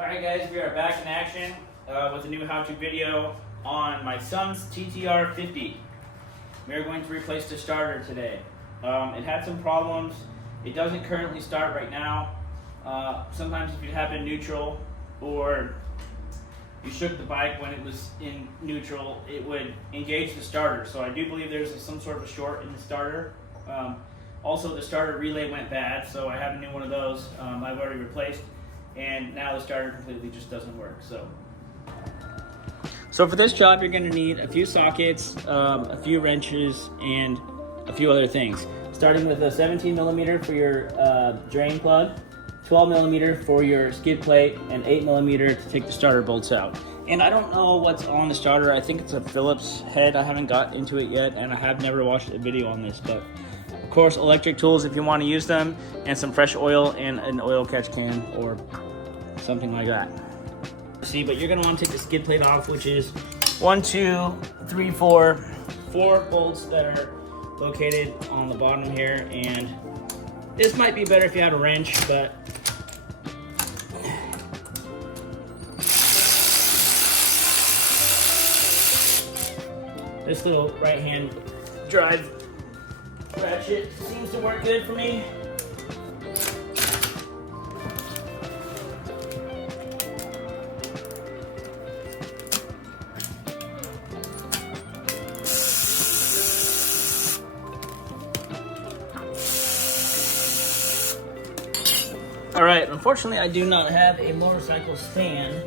Alright guys, we are back in action with a new how-to video on my son's TTR 50. We are going to replace the starter today. It had some problems. It doesn't currently start right now. Sometimes if you have it in neutral or you shook the bike when it was in neutral, it would engage the starter. So I do believe there's some sort of a short in the starter. Also the starter relay went bad, so I have a new one of those I've already replaced. And now the starter completely just doesn't work. So for this job, you're going to need a few sockets, a few wrenches, and a few other things. Starting with a 17 millimeter for your drain plug, 12 millimeter for your skid plate, and 8 millimeter to take the starter bolts out. And I don't know what's on the starter. I think it's a Phillips head. I haven't got into it yet, and I have never watched a video on this, but of course, electric tools if you want to use them, and some fresh oil and an oil catch can or something like that. See, but you're going to want to take the skid plate off, which is 4 bolts that are located on the bottom here. And this might be better if you had a wrench, but this little right hand drive ratchet seems to work good for me. Alright, unfortunately I do not have a motorcycle stand,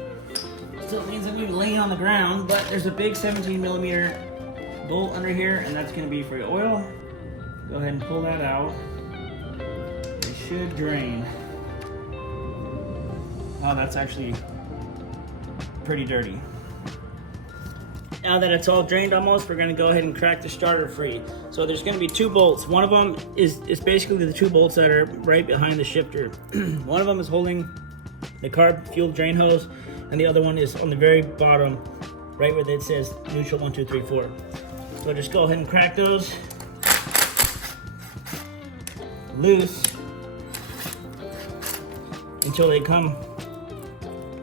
so it means I'm going to be laying on the ground, but there's a big 17 millimeter bolt under here, and that's going to be for your oil. Go ahead and pull that out. It should drain. Oh, that's actually pretty dirty. Now that it's all drained almost, we're going to go ahead and crack the starter free. So there's going to be 2 bolts. One of them is basically the 2 bolts that are right behind the shifter. One of them is holding the carb fuel drain hose, and the other one is on the very bottom, right where it says neutral 1, 2, 3, 4. So just go ahead and crack those loose until they come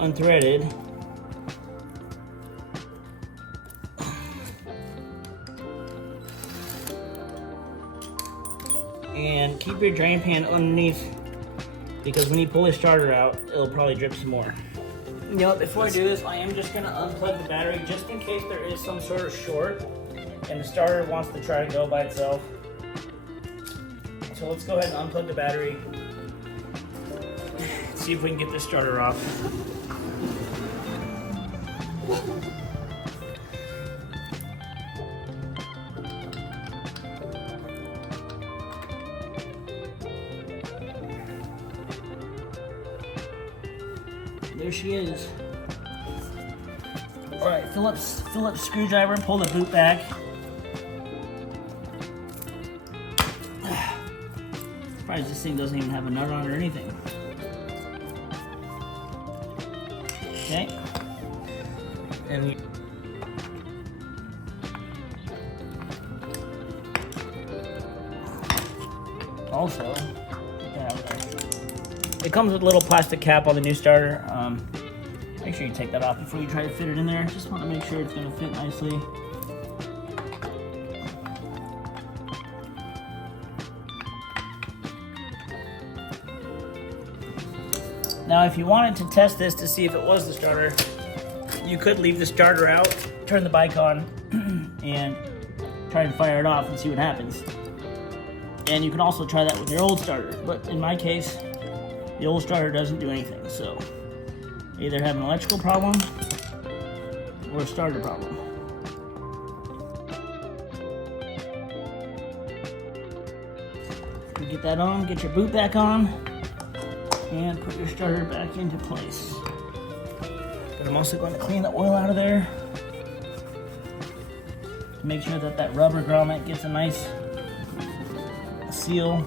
unthreaded. And keep your drain pan underneath, because when you pull the starter out, it'll probably drip some more. You know, before I do this, I am just going to unplug the battery just in case there is some sort of short and the starter wants to try to go by itself. So let's go ahead and unplug the battery, see if we can get this starter off. There she is. All right, Phillips screwdriver, pull the boot back. Surprised this thing doesn't even have a nut on it or anything. Okay. And we also, it comes with a little plastic cap on the new starter. Make sure you take that off before you try to fit it in there. Just want to make sure it's going to fit nicely. Now, if you wanted to test this to see if it was the starter, you could leave the starter out, turn the bike on, and try to fire it off and see what happens. And you can also try that with your old starter, but in my case, the old starter doesn't do anything, so either have an electrical problem or a starter problem. You get that on, get your boot back on, and put your starter back into place. But I'm also going to clean the oil out of there to make sure that that rubber grommet gets a nice seal.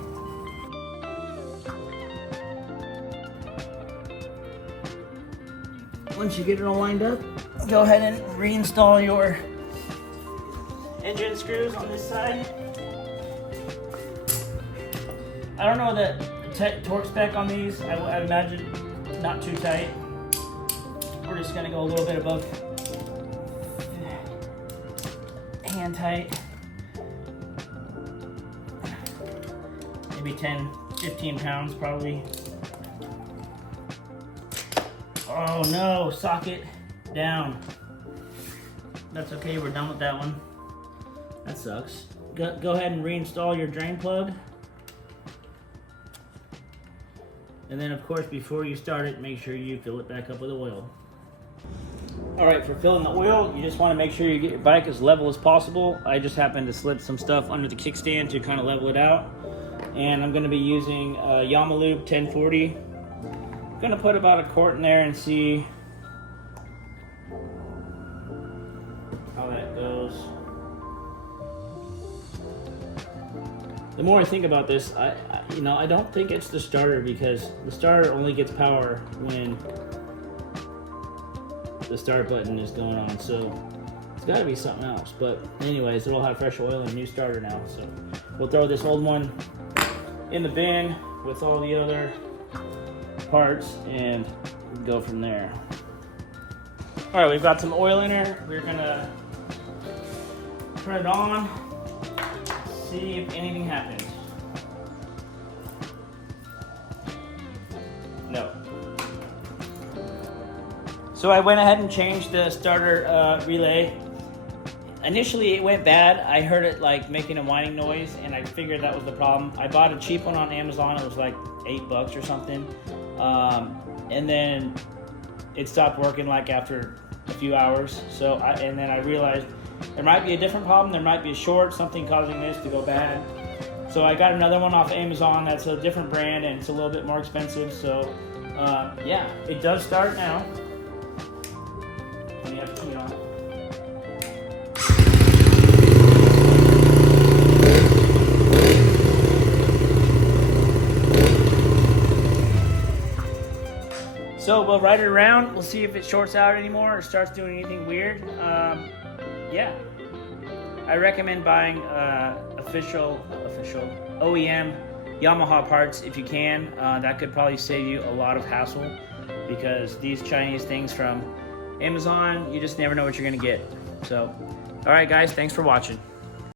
Once you get it all lined up, go ahead and reinstall your engine screws on this side. I don't know the torque spec on these. I imagine not too tight. we're just gonna go a little bit above hand tight. Maybe 10, 15 pounds probably. Oh no, socket down. That's okay, we're done with that one. That sucks. Go ahead and reinstall your drain plug. And then of course, before you start it, make sure you fill it back up with oil. All right, for filling the oil, you just wanna make sure you get your bike as level as possible. I just happened to slip some stuff under the kickstand to kind of level it out. And I'm gonna be using Yamalube 1040. I'm gonna put about a quart in there and see how that goes. The more I think about this, I don't think it's the starter, because the starter only gets power when the start button is going on. So it's gotta be something else. But anyways, it'll have fresh oil and a new starter now. So we'll throw this old one in the bin with all the other parts and go from there. All right, we've got some oil in here. We're gonna turn it on, see if anything happens. No. So I went ahead and changed the starter relay. Initially it went bad. I heard it like making a whining noise, and I figured that was the problem. I bought a cheap one on Amazon. It was like $8 or something. And then it stopped working like after a few hours. And then I realized there might be a different problem. There might be a short, something causing this to go bad. So I got another one off Amazon that's a different brand, and it's a little bit more expensive. So yeah, it does start now. Let me have the key on. So we'll ride it around. We'll see if it shorts out anymore or starts doing anything weird. Yeah, I recommend buying official OEM Yamaha parts if you can. That could probably save you a lot of hassle, because these Chinese things from Amazon, you just never know what you're gonna get. So, all right guys, thanks for watching.